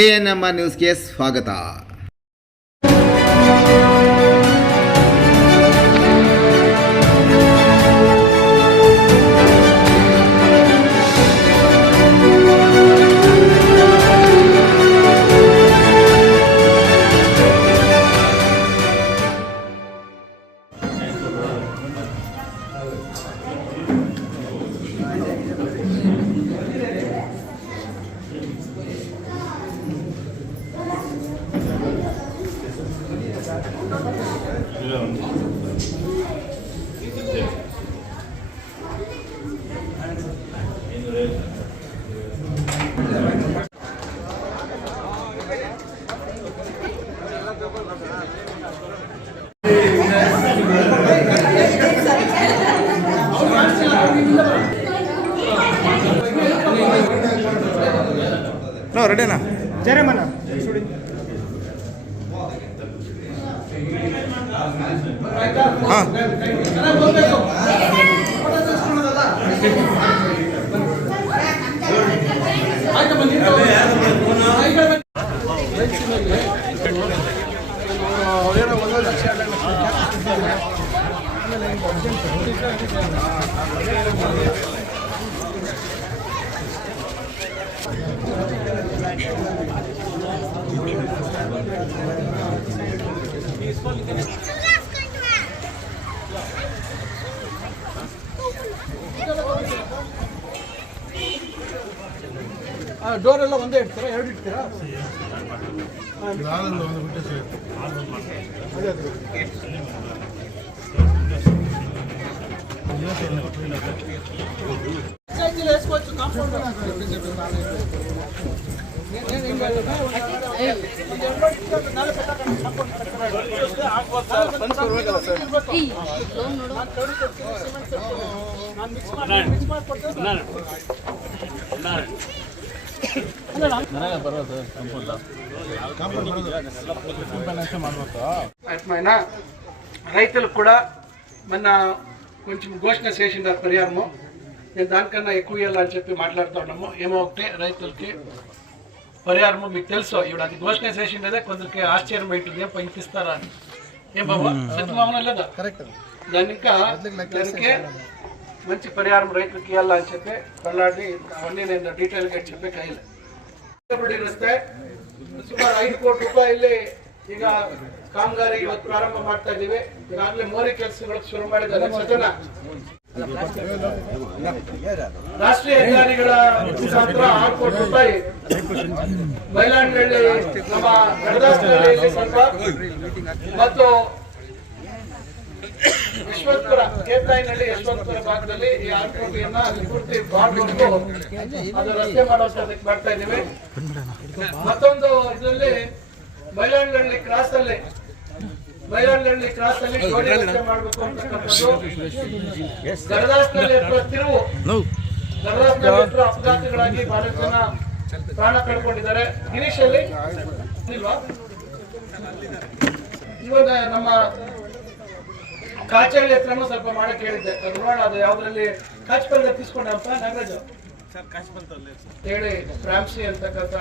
ANMR ನ್ಯೂಸ್ಗೆ ಸ್ವಾಗತ. No, ready na? Jare mana? Door ಎಲ್ಲ ಒಂದೇ ಇಡ್ತೀರಾ, ಎರಡು ಇಡ್ತೀರಾ? వేసుకోవచ్చు. కాంపౌండ్ అట్మైనా రైతులకు కూడా మొన్న కొంచెం ఘోషణ చేసిండారు పరిహారము. నేను దానికన్నా ఎక్కువ ఇవ్వాలని చెప్పి మాట్లాడుతున్నాము. ఏమో ఒకటే రైతులకి పరిహారము మీకు తెలుసు, ఇప్పుడు అది ఘోషణ చేసిండేదే కొందరికి ఆశ్చర్యం అవుతుంది, ఏం పంపిస్తారా అని. ఏం బాబా సత్యమామన లేదా దాన్ని ఇంకా దానికి మంచి పరిహారం రైతులకి ఇవ్వాలని చెప్పి కొల్లాడి అవన్నీ నేను డీటెయిల్గా చెప్పి కయ్యలే. ರಸ್ತೆ ಸುಮಾರು 5 ಕೋಟಿ ರೂಪಾಯಿ ಈಗ ಕಾಮಗಾರಿ ಇವತ್ತು ಪ್ರಾರಂಭ ಮಾಡ್ತಾ ಇದ್ದೀವಿ. ಈಗಾಗಲೇ ಮೋರಿ ಕೆಲಸಗಳು ಶುರು ಮಾಡಿದ್ದಾರೆ. ಸದನ ರಾಷ್ಟ್ರೀಯ ಹೆದ್ದಾರಿಗಳ ಮುಖಾಂತರ 6 ಕೋಟಿ ರೂಪಾಯಿ ಬೈಲಾಂಡಹಳ್ಳಿ ನಮ್ಮ ಗಡದಾಸಹಳ್ಳಿಯಲ್ಲಿ ಸ್ವಲ್ಪ ಮತ್ತು ಯಶವಂತಪುರ ಕೇತಾಯಿನಲ್ಲಿ ಯಶವಂತಪುರ ಭಾಗದಲ್ಲಿ ಈ 6 ಕೋಟಿಯನ್ನ ಅಲ್ಲಿ ಪೂರ್ತಿ ಬಾಂಡ್ವರೆಗೂ ಅದು ರಸ್ತೆ ಮಾಡೋದಕ್ಕೆ ಮಾಡ್ತಾ ಇದ್ದೀವಿ. ಮತ್ತೊಂದು ಇದರಲ್ಲಿ ಬೈಲಾಂಡಹಳ್ಳಿ ಕ್ರಾಸ್ ಅಲ್ಲಿ ಜೋಡಿ ರಸ್ತೆ ಮಾಡಬೇಕು ಅಂತಕ್ಕಂಥದ್ದು. ಗಡದಾಸನಲ್ಲಿ ಹತ್ರ ತಿರುವು ಅಪಘಾತಗಳಾಗಿ ಬಹಳಷ್ಟು ಜನ ಪ್ರಾಣ ಕಳ್ಕೊಂಡಿದ್ದಾರೆ. ಗಿರೀಶ್ ಅಲ್ಲಿ ಇಲ್ವಾ ಇವಾಗ ನಮ್ಮ ಕಾಚಳ್ಳಿ ಹತ್ರನೂ ಸ್ವಲ್ಪ ಮಾಡಕ್ಕೆ ಹೇಳಿದ್ದೆ. ಅದು ನೋಡ ಅದು ಯಾವ್ದ್ರಲ್ಲಿ ಕಾಚ್ಪಲ್ಲೆ ತೀಸ್ಕೊಂಡಪ್ಪ ನಾಗರಾಜ್ ಹೇಳಿ ಫ್ರಾಮ್ಸಿ ಅಂತಕ್ಕಂಥ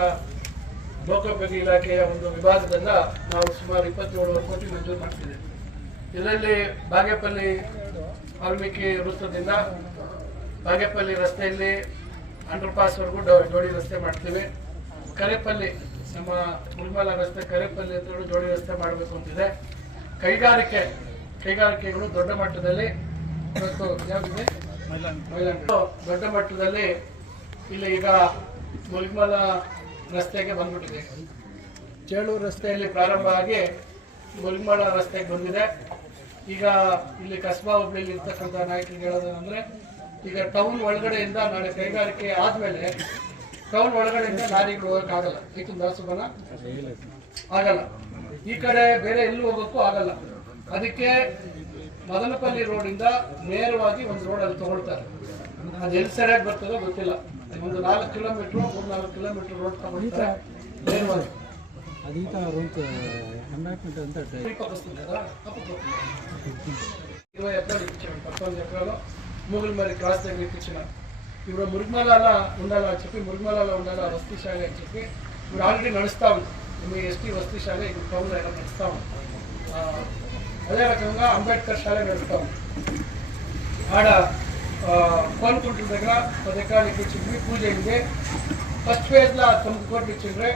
ಲೋಕೋಪಯೋಗಿ ಇಲಾಖೆಯ ಒಂದು ವಿಭಾಗದಿಂದ ನಾವು ಸುಮಾರು 27 ಕೋಟಿ ಮಂಜೂರು ಮಾಡ್ತಿದ್ದೇವೆ. ಇದರಲ್ಲಿ ಬಾಗೇಪಲ್ಲಿ ವಾಲ್ಮೀಕಿ ವೃತ್ತದಿಂದ ಬಾಗೇಪಲ್ಲಿ ರಸ್ತೆಯಲ್ಲಿ ಅಂಡರ್ ಪಾಸ್ ವರೆಗೂ ಜೋಡಿ ರಸ್ತೆ ಮಾಡ್ತೀವಿ. ಕರೇಪಲ್ಲಿ ನಮ್ಮ ಮುಲ್ಮಲ ರಸ್ತೆ ಕರೇಪಲ್ಲಿ ಹತ್ರ ಜೋಡಿ ರಸ್ತೆ ಮಾಡಬೇಕು ಅಂತಿದೆ. ಕೈಗಾರಿಕೆಗಳು ದೊಡ್ಡ ಮಟ್ಟದಲ್ಲಿ ಯಾವ್ದಿದೆ ದೊಡ್ಡ ಮಟ್ಟದಲ್ಲಿ ಇಲ್ಲಿ ಈಗ ಮುಲ್ಮಲ ರಸ್ತೆಗೆ ಬಂದ್ಬಿಟ್ಟಿದೆ. ಚೇಳೂರು ರಸ್ತೆಯಲ್ಲಿ ಪ್ರಾರಂಭ ಆಗಿ ಮುಲ್ಮಲ ರಸ್ತೆಗೆ ಬಂದಿದೆ. ಈಗ ಇಲ್ಲಿ ಕಸ್ಬಾ ಹೋಬಳಿಯಲ್ಲಿ ಇರ್ತಕ್ಕಂಥ ನಾಯಕರಿಗೆ ಹೇಳೋದಂದ್ರೆ ಈಗ ಟೌನ್ ಒಳಗಡೆಯಿಂದ ನಾಳೆ ಕೈಗಾರಿಕೆ ಆದ್ಮೇಲೆ ಟೌನ್ ಒಳಗಡೆಯಿಂದ ಲಾರಿಗಳು ಹೋಗಕ್ಕಾಗಲ್ಲ. ಏಕೆ ದಾಸಬನ ಆಗಲ್ಲ, ಈ ಕಡೆ ಬೇರೆ ಎಲ್ಲೂ ಹೋಗೋಕ್ಕೂ ಆಗಲ್ಲ. ಅದಕ್ಕೆ ಮದನಪಲ್ಲಿ ರೋಡ್ ಇಂದ ನೇರವಾಗಿ ಒಂದು ರೋಡ್ ಅಲ್ಲಿ ತಗೊಳ್ತಾರೆ. ಅದು ಎಲ್ಲಿ ಸರಿಯಾಗಿ ಬರ್ತದೋ ಗೊತ್ತಿಲ್ಲ. ಒಂದು 4 ಕಿಲೋಮೀಟರ್ 3-4 ಕಿಲೋಮೀಟರ್ ರೋಡ್ ತಗೊಳ್ತಾರೆ ನೇರವಾಗಿ. మూగులమర్రి క్రాస్ దగ్గర ఇప్పించిన ఇప్పుడు మురుగుమలాల ఉండాలని చెప్పి మురుగుమలాలో ఉండాలి వస్తీ శాఖ అని చెప్పి ఇప్పుడు ఆల్రెడీ నడుస్తూ ఉంది. మీ ఎస్టీ వస్తీ శాల ఇప్పుడు టౌన్లో ఎలా నడుస్తూ ఉంది. అదే రకంగా అంబేద్కర్ శాల నడుస్తూ ఉంది. ఆడ కోనుకుంటున్న దగ్గర 10 ఎకరాలకి ఇచ్చిండ్రి, పూజ అయింది. ఫస్ట్ ఫేజ్లో 9 కోట్లు ఇచ్చిండ్రే.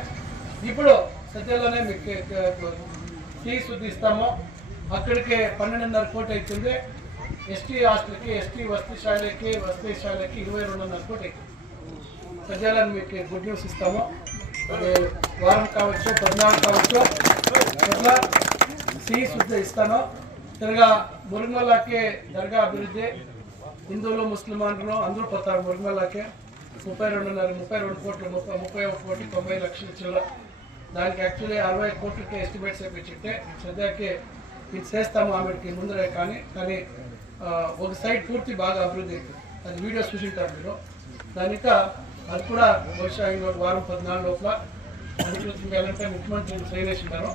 ఇప్పుడు సద్యలోనే మీకు ఫీ శుద్ధి ఇస్తాము. అక్కడికి 12.5 కోట్లు అవుతుంది. ఎస్టీ హాస్టల్కి, ఎస్టీ వస్తీ శాలకి 22.5 కోట్లు అవుతుంది. సద్యలో మీకు గుడ్ న్యూస్ ఇస్తాము. అది వారం కావచ్చు, 14 కావచ్చు, అట్లా ఫీ శుద్ధి ఇస్తాను. తిరగా మురుగమల్లకి దర్గా అభివృద్ధి, హిందువులు ముస్లిమాన్లు అందరూ పోతారు మురుగమల్లకి. 32 కోట్లు, 31 కోట్లు 90 లక్షలు చిల్లర. దానికి యాక్చువల్లీ 60 కోట్లకి ఎస్టిమేట్స్ వేయించుంటే సద్యాకి ఇది చేస్తాము ఆమెకి ముందరే. కానీ ఒక సైడ్ పూర్తి బాగా అభివృద్ధి అవుతుంది. అది వీడియోస్ చూసింటారు మీరు. దానిక అది కూడా బహుశా ఇంకొక వారం 14 లోపల అధికృతంగా ఏంటంటే ముఖ్యమంత్రి సైన్ వేసింటారు.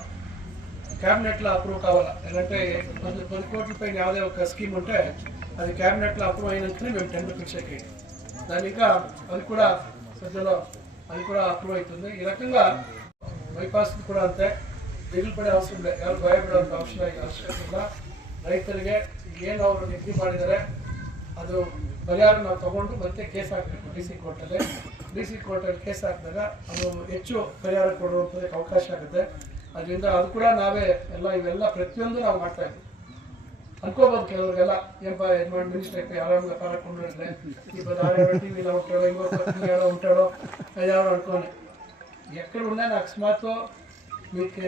క్యాబినెట్లో అప్రూవ్ కావాలా. ఏంటంటే 10 కోట్ల పైన ಯಾವುದೇ ఒక స్కీమ్ ఉంటే అది క్యాబినెట్లో అప్రూవ్ అయినంతనే మేము టెండర్ ఫిక్స్ అయ్యి దానిక అది కూడా సద్యలో అది కూడా అప్రూవ్ అవుతుంది. ఈ రకంగా ಬೈಪಾಸ್ ಕೂಡ ಅಂತೆ ದಿಗಿಲು ಪಡೆ ಅವಶ್ಯ ಇಲ್ಲ, ಯಾರು ಭಯಪಡುವಂಥ ಅವಶ್ಯಕತೆ ಇಲ್ಲ. ರೈತರಿಗೆ ಏನು ಅವರು ನಿಗದಿ ಮಾಡಿದ್ದಾರೆ ಅದು ಪರಿಹಾರ ನಾವು ತಗೊಂಡು ಮತ್ತೆ ಕೇಸ್ ಹಾಕಬೇಕು DC ಕೋರ್ಟಲ್ಲಿ. DC ಕೋರ್ಟಲ್ಲಿ ಕೇಸ್ ಹಾಕಿದಾಗ ಅದು ಹೆಚ್ಚು ಪರಿಹಾರ ಕೊಡುವಂಥದ್ದಕ್ಕೆ ಅವಕಾಶ ಆಗುತ್ತೆ. ಅದರಿಂದ ಅದು ಕೂಡ ನಾವೇ ಇವೆಲ್ಲ ಪ್ರತಿಯೊಂದು ನಾವು ಮಾಡ್ತಾ ಇದ್ದೀವಿ. ಅನ್ಕೋಬೋದು ಕೆಲವ್ರಿಗೆಲ್ಲ ಏನಪ್ಪ ಯಜಮಾನ್ ಮಿನಿಸ್ಟರ್ ಆರಾಮ್గా పారకుంటుండే ఇప్పుడు టీవీలో ఉంటాడో ఇంకో ఉంటాడో ఎవరు అనుకోని ఎక్కడ ఉన్నా అకస్మాత్ మీకు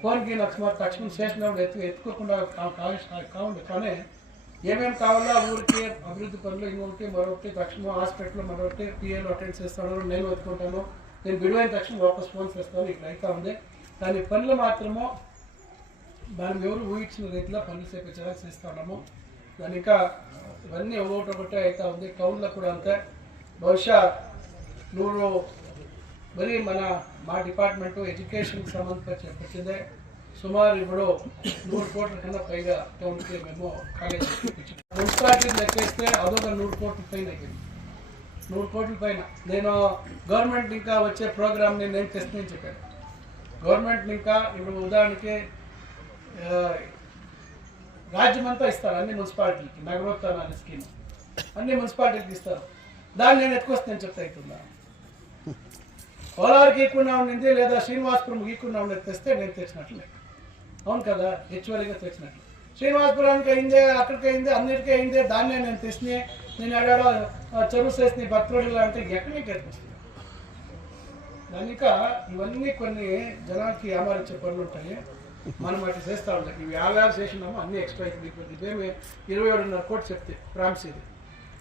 ఫోన్కి అకస్మాత్ తక్షణం చేసినప్పుడు ఎత్తుకోకుండా కావండి. కానీ ఏమేమి కావాలో ఊరికి అభివృద్ధి పనులు ఇంకొకటి మరొకటి తక్షణం హాస్పిటల్ మరొకటి పిఏలు అటెండ్ చేస్తాను, నేను వెతుకుంటాను, నేను విడువైన తక్షణం వాపస్ ఫోన్ చేస్తాను. ఇక్కడ అవుతా ఉంది. కానీ పనులు మాత్రమో దాన్ని ఎవరు ఊహించిన రీతిలో పనులు చేపించడానికి చేస్తూ ఉన్నాము. దాని ఇంకా ఇవన్నీ ఒకటి అవుతా ఉంది. టౌన్లో కూడా అంతే. బహుశా నువ్వు మరి మా డిపార్ట్మెంటు ఎడ్యుకేషన్కి సంబంధించిందే సుమారు ఇప్పుడు 100 కోట్ల కన్నా పైగా టౌన్కి మేము కాలేజ్ మున్సిపాలిటీ లెక్కేస్తే అదొక 100 కోట్ల పైన అయ్యింది. 100 కోట్ల పైన. నేను గవర్నమెంట్ ఇంకా వచ్చే ప్రోగ్రామ్ని నేను తెస్తుందని చెప్పాను. గవర్నమెంట్ ఇంకా ఇప్పుడు ఉదాహరణకి రాజ్యమంతా ఇస్తారు అన్ని మున్సిపాలిటీకి. నగరోత్థాన అనే స్కీమ్ అన్ని మున్సిపాలిటీకి ఇస్తారు. దాన్ని నేను ఎత్తుకొస్తాను చెప్తా అవుతుందా. కోలార్కి ఇకుండా ఉండింది లేదా శ్రీనివాసపురం గీకుండా ఉండేది తెస్తే నేను తెచ్చినట్లే. అవును కదా, హెచ్వరీగా తెచ్చినట్లు. శ్రీనివాసపురానికి అయిందే, అక్కడికి అయిందే, అన్నిటికీ అయిందే, దాన్నే నేను తెచ్చి నేను అడాడో చెరువు చేసిన భక్తుడిలా అంటే ఎక్కడి నుంచి ఎత్తుకొస్తుంది. దానిక ఇవన్నీ కొన్ని జనానికి ఆమరించే పనులు ఉంటాయి. మనం అట్లా చేస్తూ ఉంటాం. ఇవి యాభై చేసినాము అన్నీ ఎక్స్ట్రా అయిపోయింది. ఇదేమి 27.5 కోట్లు చెప్తే ప్రామిస్ ఇది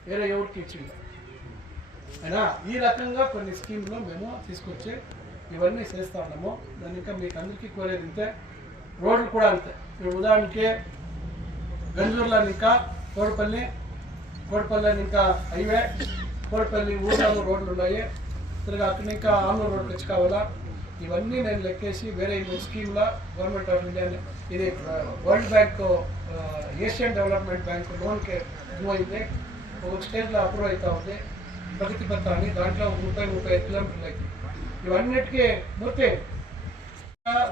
వేరే ఎవరికి ఇచ్చింది అయినా. ఈ రకంగా కొన్ని స్కీమ్లు మేము తీసుకొచ్చి ఇవన్నీ చేస్తూ ఉన్నాము. దాని ఇంకా మీకు అందరికీ కోరేది అంతే. రోడ్లు కూడా అంతే. ఇప్పుడు ఉదాహరణకి గంజూరులో ఇంకా కోడిపల్లి ఇంకా హైవే, కోడిపల్లి ఊళ్ళో రోడ్లు ఉన్నాయి. తిరిగి అక్కడి ఇంకా ఆంధ్ర రోడ్లు తెచ్చి కావాలా. ఇవన్నీ నేను లెక్కేసి వేరే స్కీమ్లో గవర్నమెంట్ ఆఫ్ ఇండియా ఇది world bank Asian development bank లోన్కి మూవ్ అయితే ఒక స్టేజ్లో అప్రూవ్ అవుతా ఉంది. ప్రగతి పత్ర అని దాంట్లో 30-35 కిలోమీటర్లు అయితే ఇవన్నిటికీ మూర్తి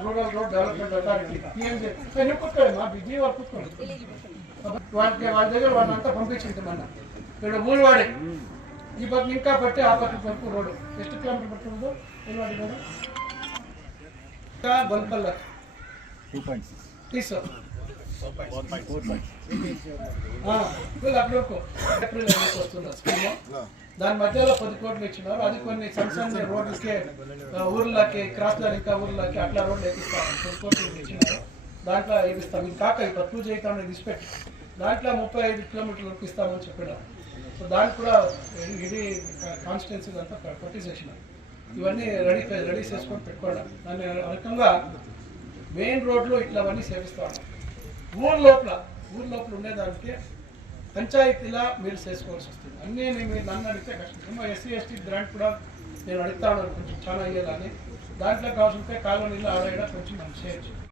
రూరల్ రోడ్ డెవలప్మెంట్ అథారిటీ నేను కూర్చోండి మా బిజీ వాళ్ళు కూర్చోండి. వాళ్ళ దగ్గర వాళ్ళంతా పంపించింది మన ఇక్కడ ఊరువాడి ఈ పక్క ఇంకా పట్టి ఆ పక్క వరకు రోడ్డు ಎಷ್ಟು కిలోమీటర్ పడుతుందో ఊరువాడి రోడ్డు ఇంకా బొల్పల్ల తీసు ఏప్రిల్ వస్తుంది స్కీము. దాని మధ్యలో 10 కోట్లు ఇచ్చినారు. అది కొన్ని సంస్థ రోడ్లకి ఊర్లకి క్రాస్ ఇంకా ఊర్లకి అట్లా రోడ్లు వేపిస్తాము. 10 కోట్లు ఇచ్చినారు. దాంట్లో వేపిస్తాం. ఇది కాక ఇప్పుడు పూజ అవుతామని తీసిపెట్టి దాంట్లో 35 కిలోమీటర్లు వరకు ఇస్తామని చెప్పినారు. సో దానికి కూడా ఇది కాన్స్టిట్యున్సీ అంతా కొట్టి చేసినారు. ఇవన్నీ రెడీ చేసుకొని పెట్టుకోవడం. దాని రకంగా మెయిన్ రోడ్లు ఇట్లావన్నీ సేవిస్తూ ఉన్నాం. ఊరు లోపల ఉండేదానికి పంచాయతీలా మీరు చేసుకోవాల్సి వస్తుంది. అన్నీ మీరు నన్ను అడిగితే కష్టం. SC/ST గ్రాంట్ కూడా నేను అడుగుతా ఉన్నాను కొంచెం చాలా అయ్యేదాన్ని. దాంట్లో కావాల్సింటే కాలనీలో ఆడేయడం కొంచెం మనం చేయొచ్చు.